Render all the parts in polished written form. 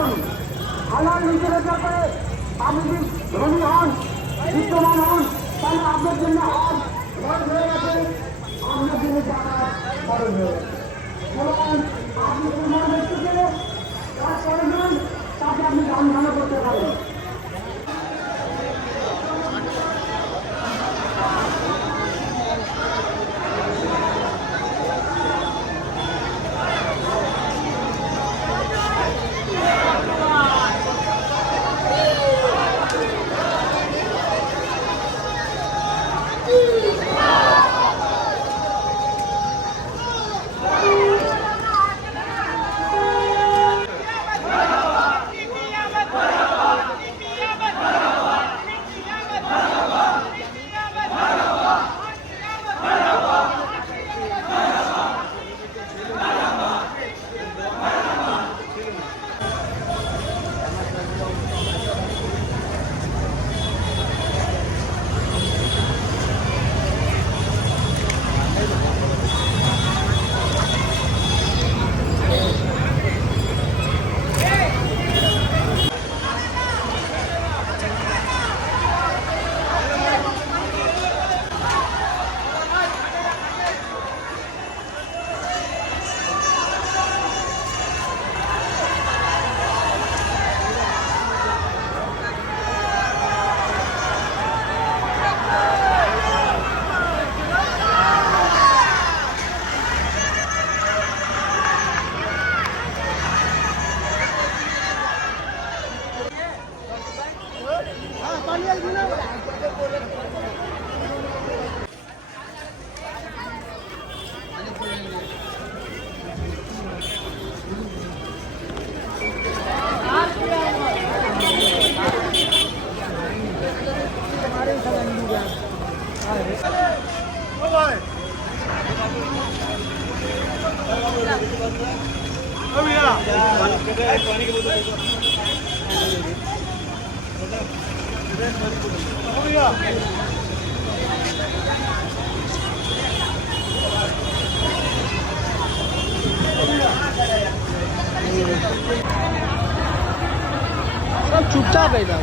করুন। হালাল নীতির ব্যাপারে আপনি যদি ধনী হন, বিদ্যমান হন, তাহলে আপনার জন্য আজ বড় হয়ে গেছে, আপনার জন্য জাকাত বড় হয়ে গেছে। বলুন, আপনি কোনো ব্যক্তিকে কাজ করেন, তাকে আপনি দান ধারণ করতে পারেন। सब चुपचाप है इधर।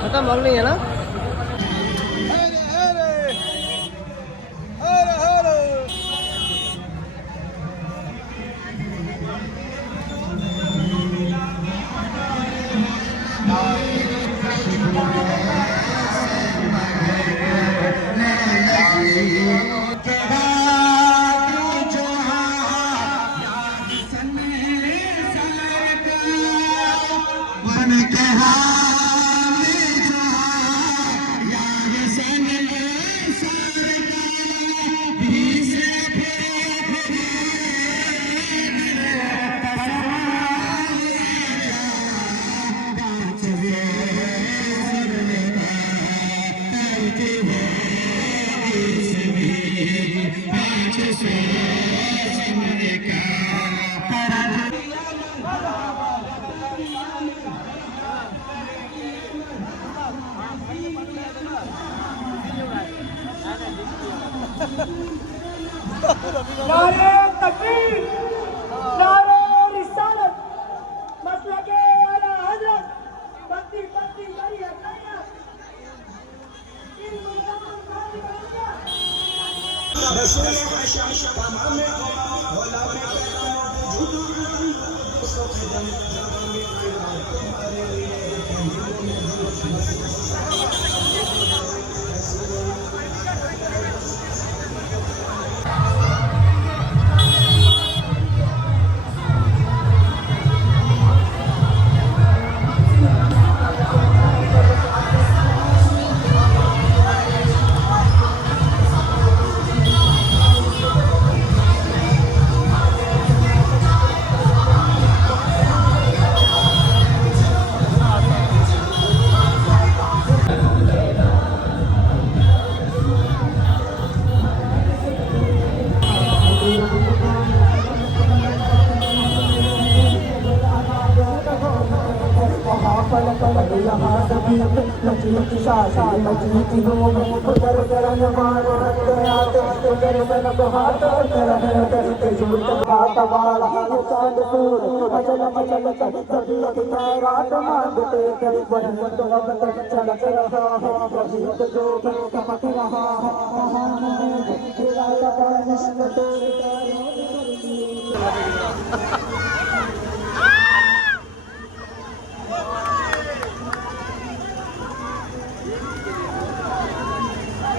खत्म हो गई है ना। नारे तकबीर, नारे रिसालत, मसलके आला हज़रत, बत्ती बत्ती बड़ी हक़ाइक़, इन मुल्कों को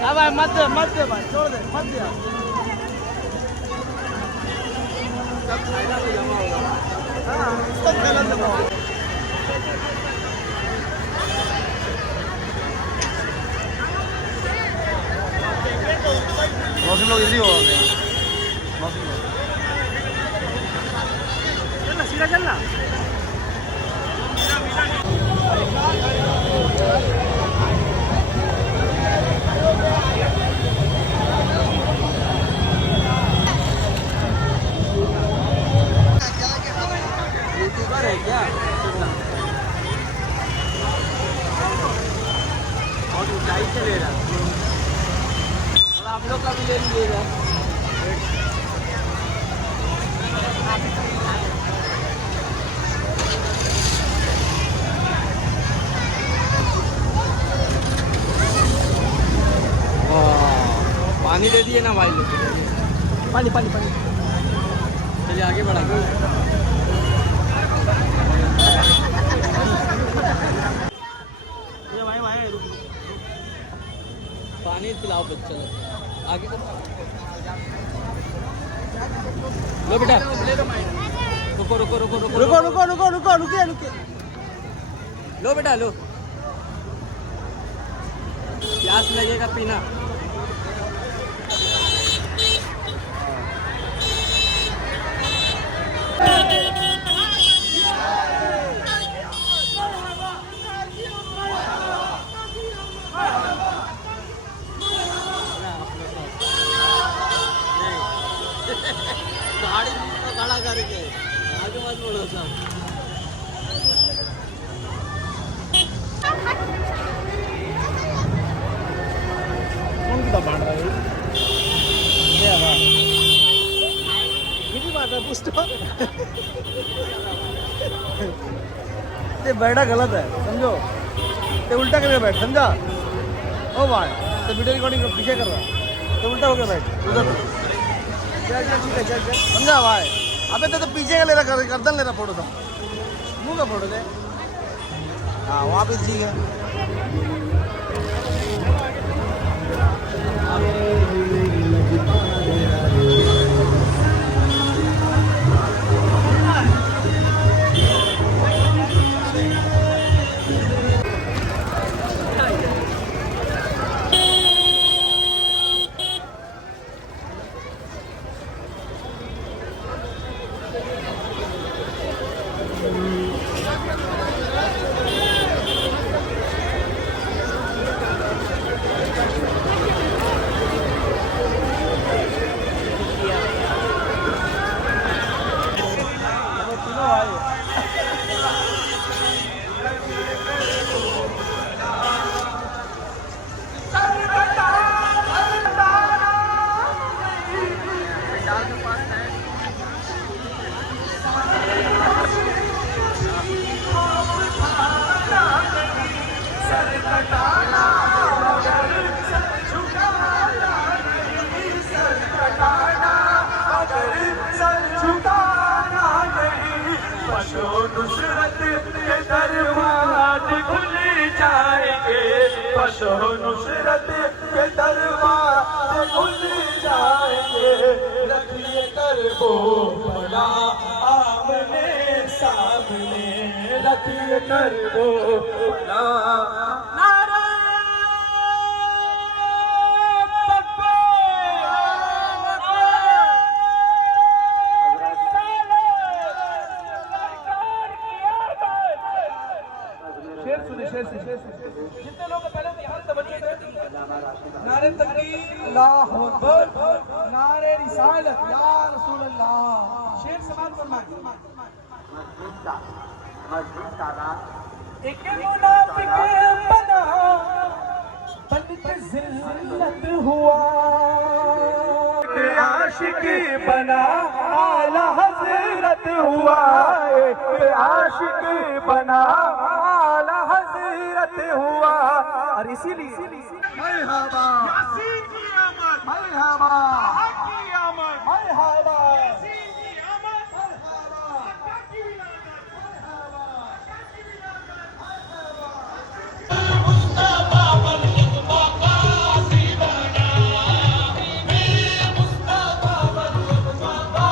हाँ भाई मत दे भाई, छोड़ दे, मत दे। सब फायदा में जमा होगा। हाँ, सब गलत जमा होगा। मौसम लोग इजी होगा। मौसम लोग चलना, सीधा चलना। यूट्यूबर है क्या? और ऊंचाई से ले रहा, और आप लोग का भी ले लीजिएगा। पानी दे दिए ना भाई, पानी पानी पानी। चलिए आगे बढ़ा। भाई भाई पानी पिलाओ बच्चा, आगे लो बेटा, रुको रुको रुको रुको रुको रुको रुको रुको रुके रुके, लो बेटा लो, प्यास लगेगा पीना। गाड़ी को खड़ा करके आगे मत बढ़ो सब। कौन कितना बांट रहा है ये? वाह, ये भी बात है पुष्टो। ये बैठा गलत है, समझो। ये उल्टा करके बैठ, समझा? ओ भाई तो वीडियो रिकॉर्डिंग पीछे कर रहा, तो उल्टा होकर बैठ उधर। समझा भाई? अबे तो पीछे का ले रहा, गर्दन ले रहा फोटो, तो मुंह का फोटो दे। हाँ वहाँ पे ठीक है। नुसरत के दरवाज खुल जाएंगे, पशो नुसरत के दरवाज खुल जाएंगे। रखिए कर वो बड़ा आमने सामने, रखिए कर वो बड़ा जितने लोग पहले ध्यान तवज्जो करें। नारे तकबीर, अल्लाहु अकबर, नारे रिसालत, या रसूल अल्लाह। शेर समाप्त फरमाएं। एक मुनाफिक हुआ, आशिक बना आला हजरत हुआ, आशिक बना आला हजरत हुआ। और इसीलिए मरहबा यासीन की आमद, मरहबा हक की आमद, मरहबा यासीन की आमद, मरहबा हक की आमद, मरहबा हक की आमद, मरहबा। मुस्तफा वल मुस्तफा कासिदना, मेरे मुस्तफा वल मुस्तफा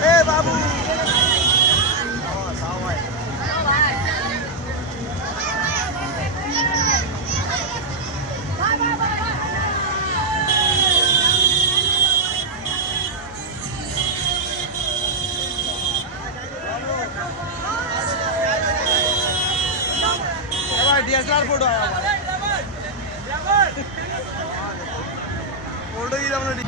ए बाबू DSLR फोटो आया फोटो ही हमने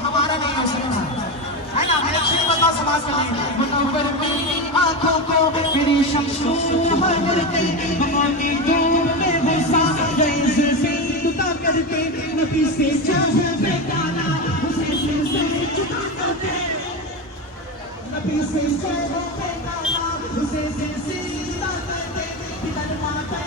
हमारा नहीं है ना, मैं अच्छी बता समाज में नहीं मुनव्वर मेरी आंखों को मेरी शम्सो हरते हमारी धूप में घुसा जैसे सिंदूर करके नबी से चाहे बेगाना उसे दिल से चुका करते नबी से चाहे बेगाना उसे दिल से चुका करते बिगड़ माता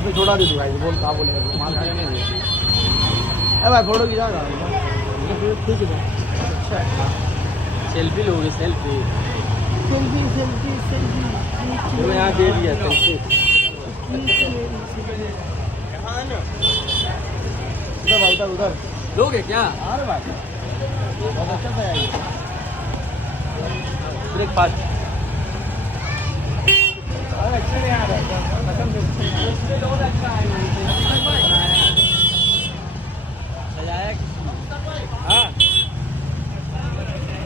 उसमें छोड़ा दे भाई, बोल कहाँ बोलेंगे, माल खाने नहीं है। अरे भाई फोटो खिंचाएगा ठीक है। अच्छा सेल्फी लोगे, सेल्फी सेल्फी सेल्फी सेल्फी तो यहाँ दे दिया सेल्फी। उधर भाई उधर लोगे क्या? अरे भाई बहुत अच्छा सा है ब्रेकफास्ट।